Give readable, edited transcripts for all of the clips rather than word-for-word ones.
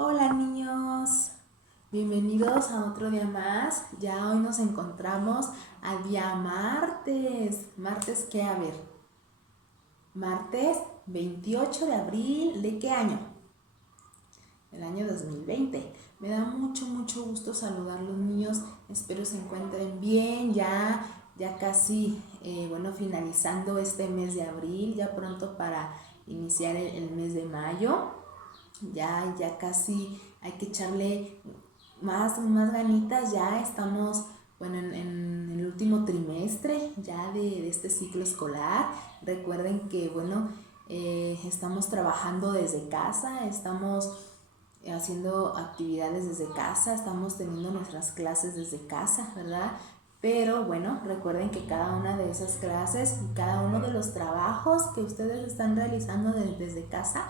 Hola niños, bienvenidos a otro día más. Ya hoy nos encontramos a día martes. ¿Martes qué? A ver, martes 28 de abril, ¿de qué año? El año 2020. Me da mucho gusto saludar a los niños. Espero se encuentren bien. Ya casi, finalizando este mes de abril, ya pronto para iniciar el mes de mayo. Ya casi hay que echarle más ganitas. Ya estamos, en el último trimestre ya de este ciclo escolar. Recuerden que, estamos trabajando desde casa, estamos haciendo actividades desde casa, estamos teniendo nuestras clases desde casa, ¿verdad? Pero bueno, recuerden que cada una de esas clases y cada uno de los trabajos que ustedes están realizando desde casa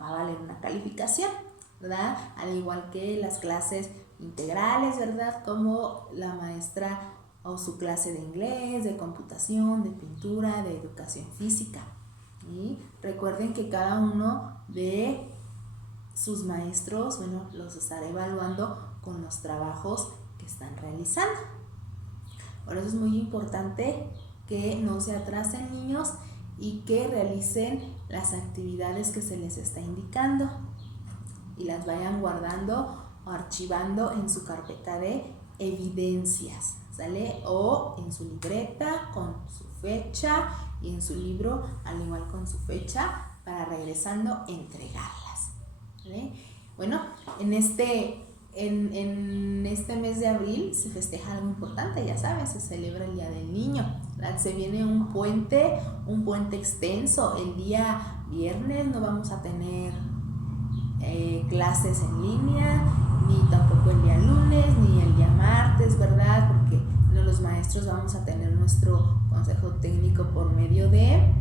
va a valer una calificación, ¿verdad? Al igual que las clases integrales, ¿verdad? Como la maestra o su clase de inglés, de computación, de pintura, de educación física. Y recuerden que cada uno de sus maestros, los estará evaluando con los trabajos que están realizando. Por eso es muy importante que no se atrasen, niños, y que realicen las actividades que se les está indicando y las vayan guardando o archivando en su carpeta de evidencias, ¿sale? O en su libreta con su fecha y en su libro al igual con su fecha para regresando entregarlas, ¿vale? Bueno, en este mes de abril se festeja algo importante, ya sabes, se celebra el Día del Niño, ¿verdad? Se viene un puente extenso. El día viernes no vamos a tener clases en línea, ni tampoco el día lunes, ni el día martes, ¿verdad? Porque los maestros vamos a tener nuestro consejo técnico por medio de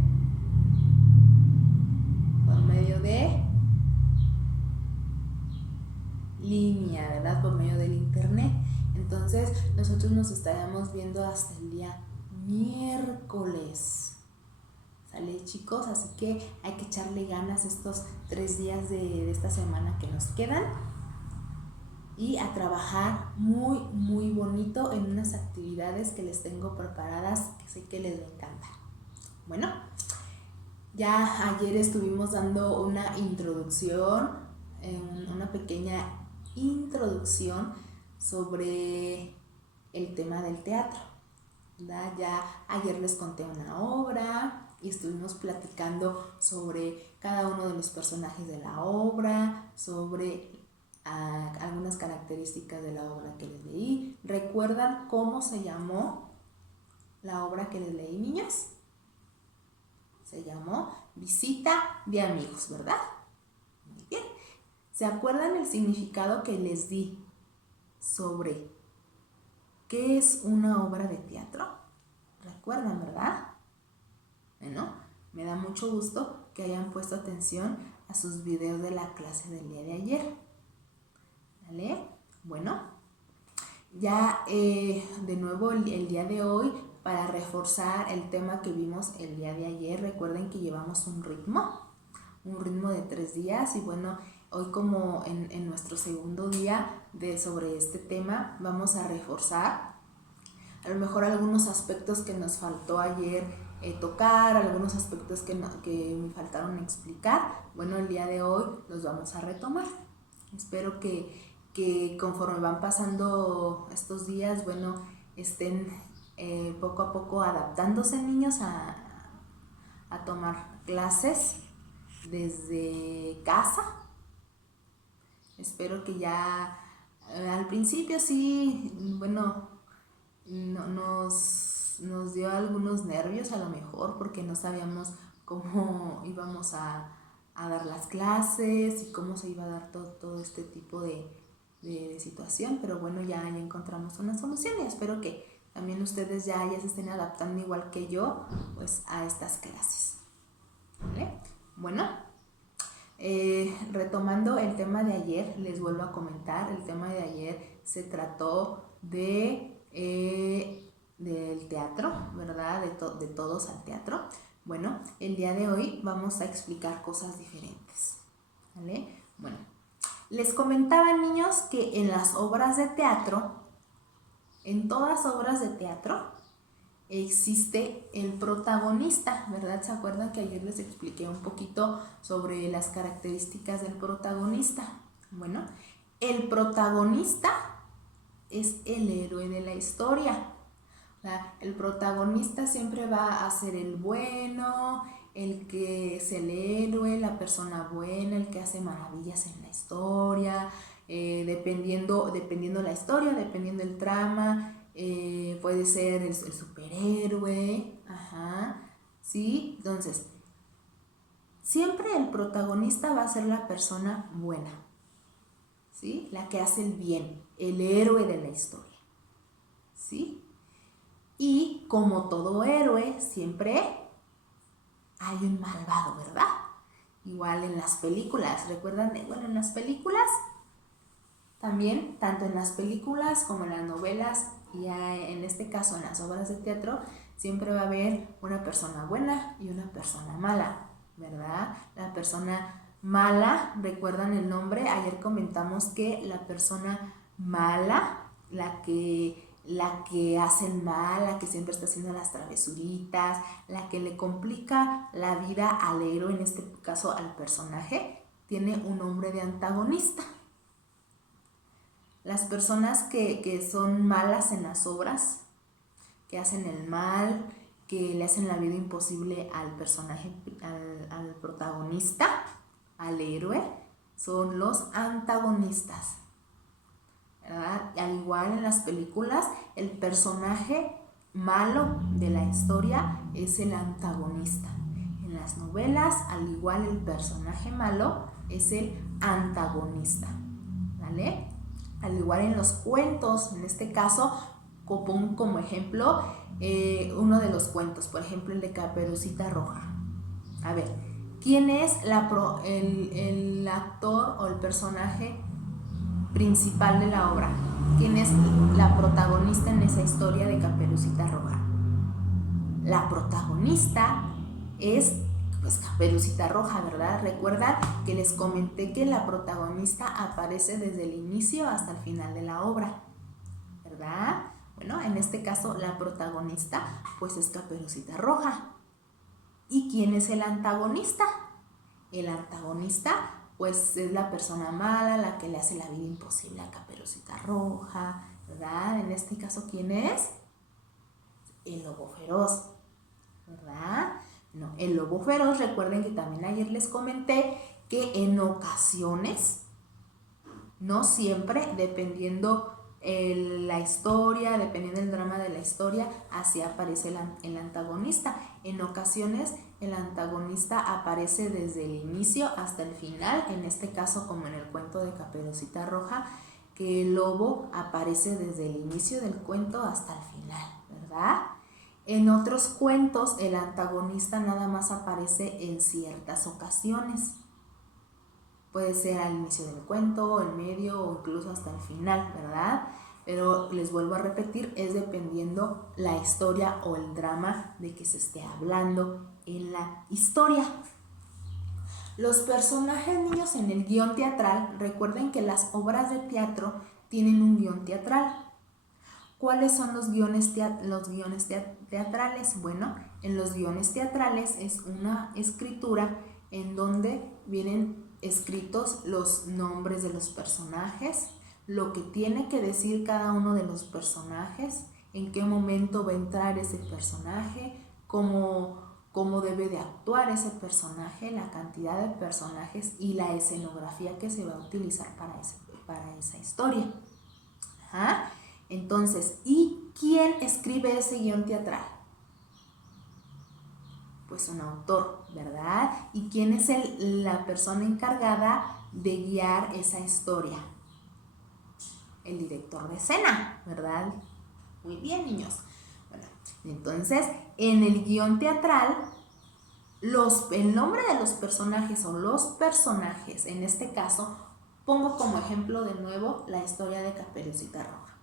línea, ¿verdad? Por medio del internet. Entonces nosotros nos estaríamos viendo hasta el día miércoles. ¿Sale, chicos? Así que hay que echarle ganas estos 3 días de esta semana que nos quedan y a trabajar muy bonito en unas actividades que les tengo preparadas que sé que les va a encantar. Bueno, ya ayer estuvimos dando una introducción, una pequeña introducción sobre el tema del teatro, ¿verdad? Ya ayer les conté una obra y estuvimos platicando sobre cada uno de los personajes de la obra, sobre algunas características de la obra que les leí. ¿Recuerdan cómo se llamó la obra que les leí, niños? Se llamó Visita de Amigos, ¿verdad? Muy bien. ¿Se acuerdan el significado que les di sobre qué es una obra de teatro? ¿Recuerdan, verdad? Bueno, me da mucho gusto que hayan puesto atención a sus videos de la clase del día de ayer. ¿Vale? Bueno, ya de nuevo el día de hoy, para reforzar el tema que vimos el día de ayer, recuerden que llevamos un ritmo de 3 días y bueno, hoy como en nuestro segundo día sobre este tema vamos a reforzar a lo mejor algunos aspectos que nos faltó ayer tocar, algunos aspectos que me faltaron explicar. Bueno, el día de hoy los vamos a retomar. Espero que conforme van pasando estos días, estén poco a poco adaptándose, niños, a tomar clases desde casa. Espero que ya al principio sí, nos dio algunos nervios a lo mejor porque no sabíamos cómo íbamos a dar las clases y cómo se iba a dar todo este tipo de situación, pero bueno, ya encontramos una solución y espero que también ustedes ya se estén adaptando igual que yo pues a estas clases. ¿Vale? Bueno, retomando el tema de ayer, les vuelvo a comentar, el tema de ayer se trató del teatro, ¿verdad? De todos al teatro. Bueno, el día de hoy vamos a explicar cosas diferentes, ¿vale? Bueno, Les comentaba, niños, que en las obras de teatro, en todas obras de teatro, existe el protagonista, ¿verdad? ¿Se acuerdan que ayer les expliqué un poquito sobre las características del protagonista? Bueno, el protagonista es el héroe de la historia. El protagonista siempre va a ser el bueno, el que es el héroe, la persona buena, el que hace maravillas en la historia, dependiendo la historia, dependiendo el trama, puede ser el superhéroe, ¿sí? Entonces, siempre el protagonista va a ser la persona buena, ¿sí? La que hace el bien, el héroe de la historia, ¿sí? Y como todo héroe, siempre hay un malvado, ¿verdad? Igual en las películas, ¿recuerdan? Bueno, en las películas también, tanto en las películas como en las novelas y en este caso en las obras de teatro, siempre va a haber una persona buena y una persona mala, ¿verdad? La persona mala, ¿recuerdan el nombre? Ayer comentamos que la persona mala, la que hace el mal, la que siempre está haciendo las travesuritas, la que le complica la vida al héroe, en este caso al personaje, tiene un nombre de antagonista. Las personas que son malas en las obras, que hacen el mal, que le hacen la vida imposible al personaje, al protagonista, al héroe, son los antagonistas, ¿verdad? Al igual en las películas, el personaje malo de la historia es el antagonista. En las novelas, al igual el personaje malo es el antagonista, ¿vale? Al igual en los cuentos, en este caso, pongo como ejemplo uno de los cuentos, por ejemplo el de Caperucita Roja. A ver, ¿quién es el actor o el personaje principal de la obra? ¿Quién es la protagonista en esa historia de Caperucita Roja? La protagonista es Caperucita Roja, ¿verdad? Recuerdan que les comenté que la protagonista aparece desde el inicio hasta el final de la obra, ¿verdad? Bueno, en este caso la protagonista pues es Caperucita Roja. ¿Y quién es el antagonista? El antagonista pues es la persona mala, la que le hace la vida imposible a Caperucita Roja, ¿verdad? En este caso, ¿quién es? El lobo feroz, ¿verdad? No, el lobo feroz, recuerden que también ayer les comenté que en ocasiones, no siempre, dependiendo la historia, dependiendo del drama de la historia, así aparece el antagonista. En ocasiones el antagonista aparece desde el inicio hasta el final, en este caso como en el cuento de Caperucita Roja, que el lobo aparece desde el inicio del cuento hasta el final, ¿verdad? En otros cuentos el antagonista nada más aparece en ciertas ocasiones. Puede ser al inicio del cuento, en medio o incluso hasta el final, ¿verdad? Pero les vuelvo a repetir, es dependiendo la historia o el drama de que se esté hablando en la historia. Los personajes, niños, en el guión teatral, recuerden que las obras de teatro tienen un guión teatral. ¿Cuáles son los guiones teatrales? Bueno, en los guiones teatrales es una escritura en donde vienen escritos los nombres de los personajes, lo que tiene que decir cada uno de los personajes, en qué momento va a entrar ese personaje, cómo debe de actuar ese personaje, la cantidad de personajes y la escenografía que se va a utilizar para esa historia. Entonces, ¿y quién escribe ese guión teatral? Pues un autor, ¿verdad? ¿Y quién es la persona encargada de guiar esa historia? El director de escena, ¿verdad? Muy bien, niños. Bueno, entonces, en el guión teatral, el nombre de los personajes o los personajes, en este caso, pongo como ejemplo de nuevo la historia de Caperucita Roja.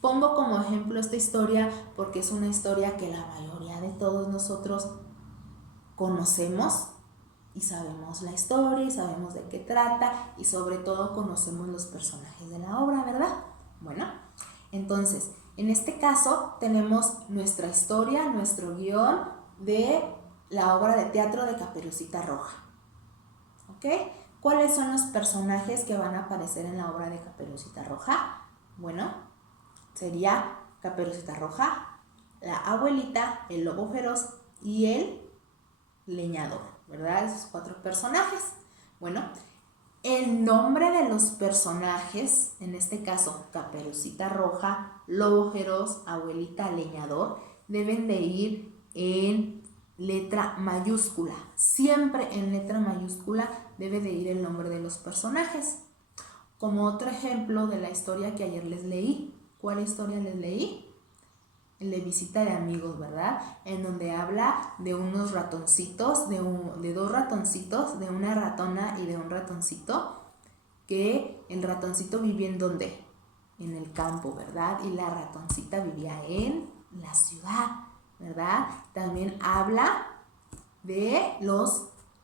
Pongo como ejemplo esta historia porque es una historia que la mayoría de todos nosotros conocemos y sabemos la historia y sabemos de qué trata y sobre todo conocemos los personajes de la obra, ¿verdad? Bueno, entonces, en este caso tenemos nuestra historia, nuestro guión de la obra de teatro de Caperucita Roja. ¿Ok? ¿Cuáles son los personajes que van a aparecer en la obra de Caperucita Roja? Bueno, sería Caperucita Roja, la abuelita, el lobo feroz y el leñador, ¿verdad? Esos 4 personajes. Bueno, el nombre de los personajes, en este caso Caperucita Roja, lobo feroz, abuelita, leñador, deben de ir en letra mayúscula. Siempre en letra mayúscula debe de ir el nombre de los personajes. Como otro ejemplo de la historia que ayer les leí. ¿Cuál historia les leí? El de Visita de Amigos, ¿verdad? En donde habla de unos ratoncitos, de 2 ratoncitos, de una ratona y de un ratoncito, que el ratoncito vivía en ¿dónde? En el campo, ¿verdad? Y la ratoncita vivía en la ciudad, ¿verdad? También habla de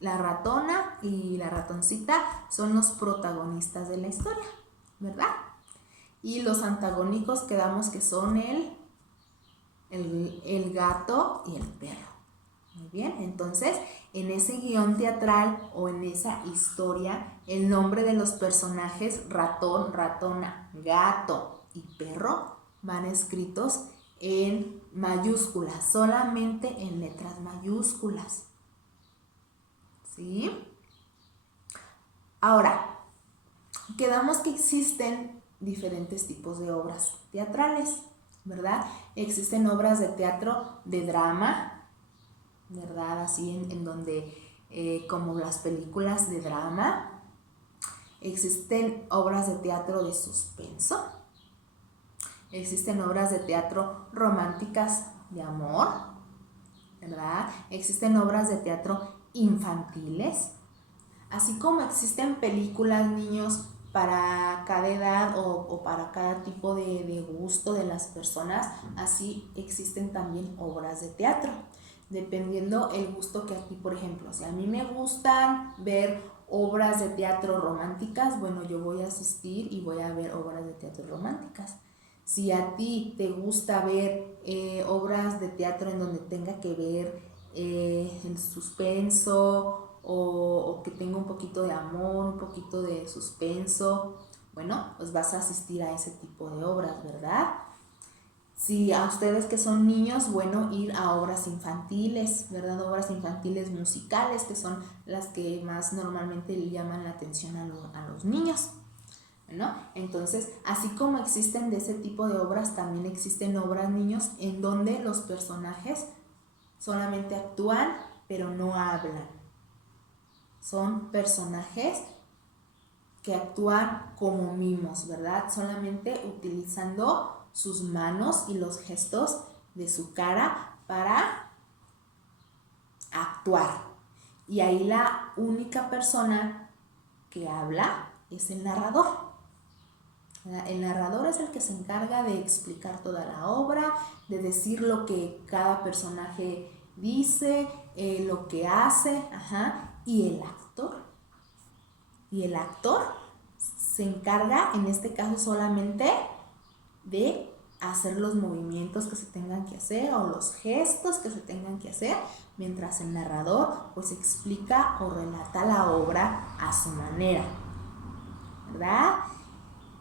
la ratona y la ratoncita son los protagonistas de la historia, ¿verdad? Y los antagónicos quedamos que son el gato y el perro. Muy bien, entonces en ese guión teatral o en esa historia, el nombre de los personajes ratón, ratona, gato y perro van escritos en mayúsculas, solamente en letras mayúsculas. ¿Sí? Ahora, quedamos que existen diferentes tipos de obras teatrales, ¿verdad? Existen obras de teatro de drama, ¿verdad? Así en donde, como las películas de drama. Existen obras de teatro de suspenso. Existen obras de teatro románticas de amor, ¿verdad? Existen obras de teatro infantiles. Así como existen películas, niños, para cada edad o para cada tipo de gusto de las personas, así existen también obras de teatro, dependiendo el gusto que a ti, por ejemplo, si a mí me gustan ver obras de teatro románticas, bueno, yo voy a asistir y voy a ver obras de teatro románticas. Si a ti te gusta ver obras de teatro en donde tenga que ver el suspenso o que tenga un poquito de amor, un poquito de suspenso, bueno, pues vas a asistir a ese tipo de obras, ¿verdad? Si a ustedes que son niños, bueno, ir a obras infantiles, ¿verdad? Obras infantiles musicales, que son las que más normalmente le llaman la atención a los niños. Bueno, entonces, así como existen de ese tipo de obras, también existen obras, niños, en donde los personajes solamente actúan, pero no hablan. Son personajes que actúan como mimos, ¿verdad? Solamente utilizando sus manos y los gestos de su cara para actuar. Y ahí la única persona que habla es el narrador. El narrador es el que se encarga de explicar toda la obra, de decir lo que cada personaje dice, lo que hace, y el actor. Y el actor se encarga, en este caso, solamente de hacer los movimientos que se tengan que hacer o los gestos que se tengan que hacer, mientras el narrador pues explica o relata la obra a su manera, ¿verdad?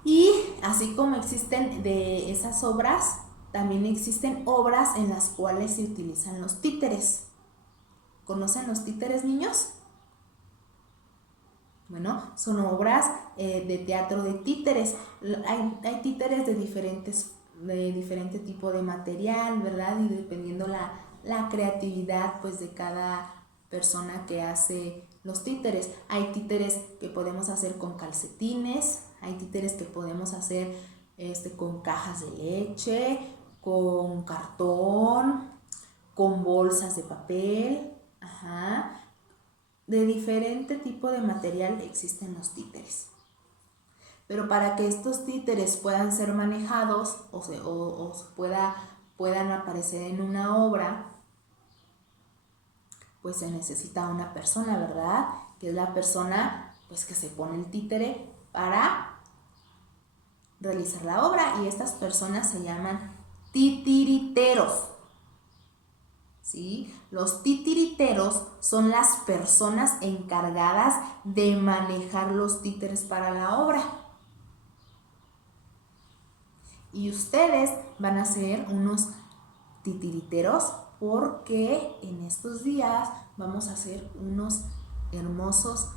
Y así como existen de esas obras, también existen obras en las cuales se utilizan los títeres. ¿Conocen los títeres, niños? Bueno, son obras de teatro de títeres. Hay títeres de diferente tipo de material, ¿verdad? Y dependiendo la creatividad pues de cada persona que hace los títeres. Hay títeres que podemos hacer con calcetines, hay títeres que podemos hacer con cajas de leche, con cartón, con bolsas de papel, de diferente tipo de material existen los títeres. Pero para que estos títeres puedan ser manejados o puedan aparecer en una obra, pues se necesita una persona, ¿verdad? Que es la persona pues que se pone el títere para realizar la obra, y estas personas se llaman titiriteros. ¿Sí? Los titiriteros son las personas encargadas de manejar los títeres para la obra. Y ustedes van a ser unos titiriteros porque en estos días vamos a hacer unos hermosos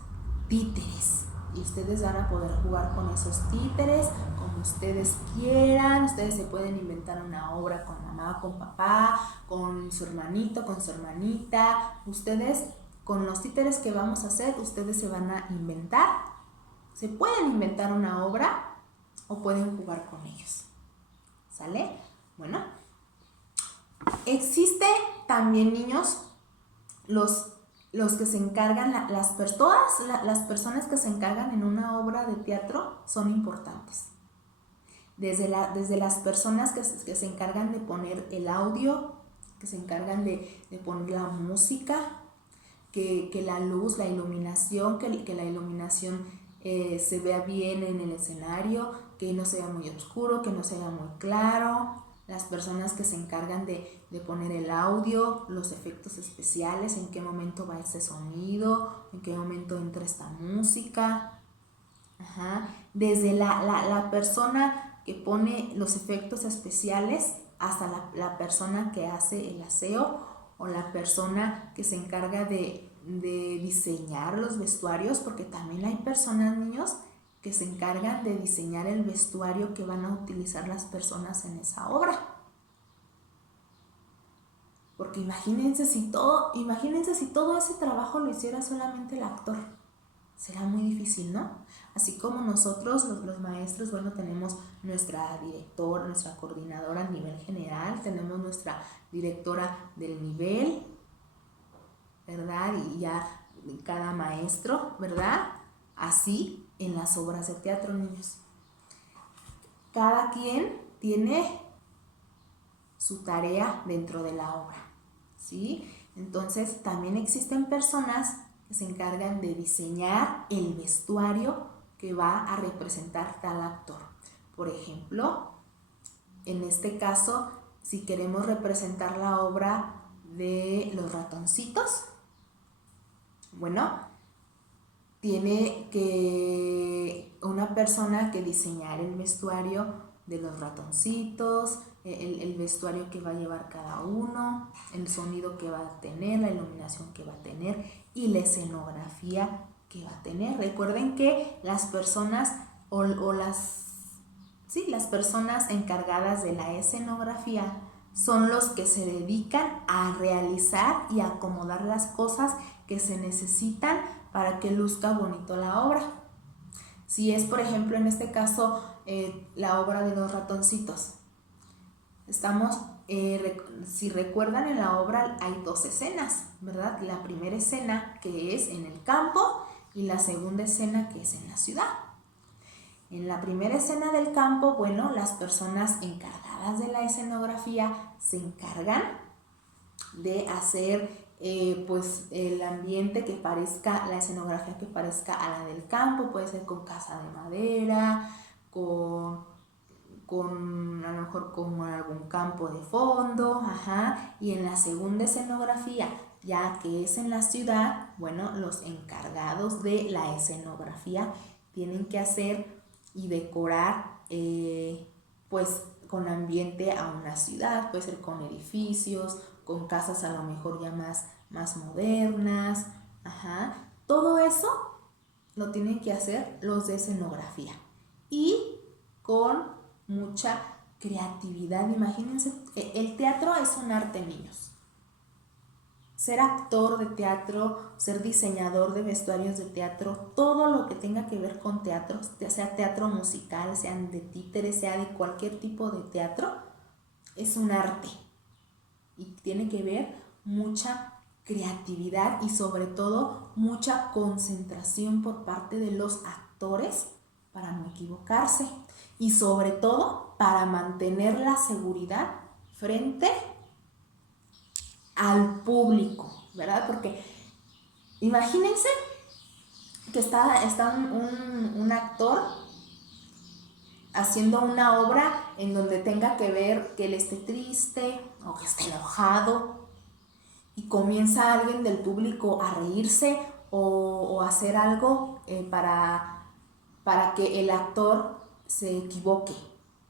títeres. Y ustedes van a poder jugar con esos títeres como ustedes quieran. Ustedes se pueden inventar una obra con mamá, con papá, con su hermanito, con su hermanita. Ustedes, con los títeres que vamos a hacer, ustedes se van a inventar. Se pueden inventar una obra o pueden jugar con ellos. ¿Sale? Bueno, existe también, niños, los que se encargan, todas las personas que se encargan en una obra de teatro son importantes. Desde las personas que se encargan de poner el audio, que se encargan de poner la música, que la luz, la iluminación, que la iluminación se vea bien en el escenario, que no sea muy oscuro, que no sea muy claro. Las personas que se encargan de poner el audio, los efectos especiales, en qué momento va ese sonido, en qué momento entra esta música. Ajá. Desde la persona que pone los efectos especiales hasta la persona que hace el aseo, o la persona que se encarga de diseñar los vestuarios, porque también hay personas, niños, que se encargan de diseñar el vestuario que van a utilizar las personas en esa obra. Porque imagínense si todo ese trabajo lo hiciera solamente el actor. Será muy difícil, ¿no? Así como nosotros, los maestros, bueno, tenemos nuestra directora, nuestra coordinadora a nivel general, tenemos nuestra directora del nivel, ¿verdad? Y ya cada maestro, ¿verdad? Así en las obras de teatro, niños. Cada quien tiene su tarea dentro de la obra, ¿sí? Entonces, también existen personas que se encargan de diseñar el vestuario que va a representar tal actor. Por ejemplo, en este caso, si queremos representar la obra de Los Ratoncitos, bueno, tiene que una persona que diseñar el vestuario de los ratoncitos, el vestuario que va a llevar cada uno, el sonido que va a tener, la iluminación que va a tener y la escenografía que va a tener. Recuerden que las personas las personas encargadas de la escenografía son los que se dedican a realizar y acomodar las cosas que se necesitan para que luzca bonito la obra. Si es, por ejemplo, en este caso, la obra de Los Ratoncitos, si recuerdan, en la obra hay dos escenas, ¿verdad? La primera escena, que es en el campo, y la segunda escena, que es en la ciudad. En la primera escena del campo, bueno, las personas encargadas de la escenografía se encargan de hacer el ambiente que parezca, la escenografía que parezca a la del campo. Puede ser con casa de madera, con a lo mejor con algún campo de fondo, y en la segunda escenografía, ya que es en la ciudad, bueno, los encargados de la escenografía tienen que hacer y decorar pues con ambiente a una ciudad. Puede ser con edificios, con casas a lo mejor ya más modernas, todo eso lo tienen que hacer los de escenografía y con mucha creatividad. Imagínense, el teatro es un arte, niños. Ser actor de teatro, ser diseñador de vestuarios de teatro, todo lo que tenga que ver con teatro, sea teatro musical, sean de títeres, sea de cualquier tipo de teatro, es un arte. Y tiene que ver mucha creatividad y sobre todo mucha concentración por parte de los actores para no equivocarse. Y sobre todo para mantener la seguridad frente al público, ¿verdad? Porque imagínense que está un actor haciendo una obra en donde tenga que ver que él esté triste o que esté enojado y comienza alguien del público a reírse o hacer algo para que el actor se equivoque.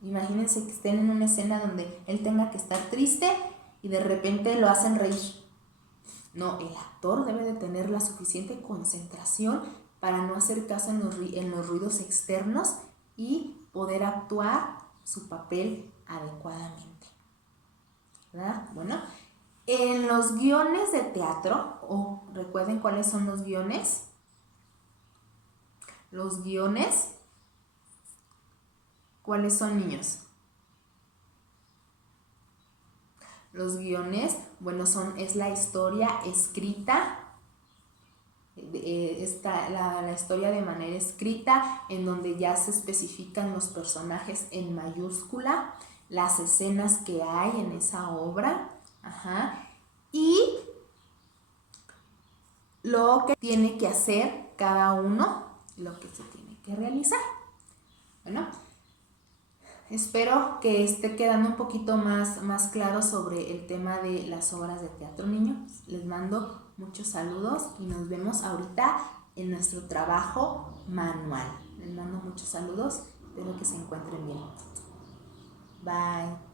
Imagínense que estén en una escena donde él tenga que estar triste y de repente lo hacen reír. No, el actor debe de tener la suficiente concentración para no hacer caso en los ruidos externos y poder actuar su papel adecuadamente, ¿verdad? Bueno, en los guiones de teatro, recuerden cuáles son los guiones. Los guiones, ¿cuáles son, niños? Los guiones, bueno, es la historia escrita, la historia de manera escrita, en donde ya se especifican los personajes en mayúscula, las escenas que hay en esa obra, y lo que tiene que hacer cada uno, lo que se tiene que realizar. Bueno, espero que esté quedando un poquito más claro sobre el tema de las obras de teatro, niños. Les mando muchos saludos y nos vemos ahorita en nuestro trabajo manual. Les mando muchos saludos, espero que se encuentren bien. Bye.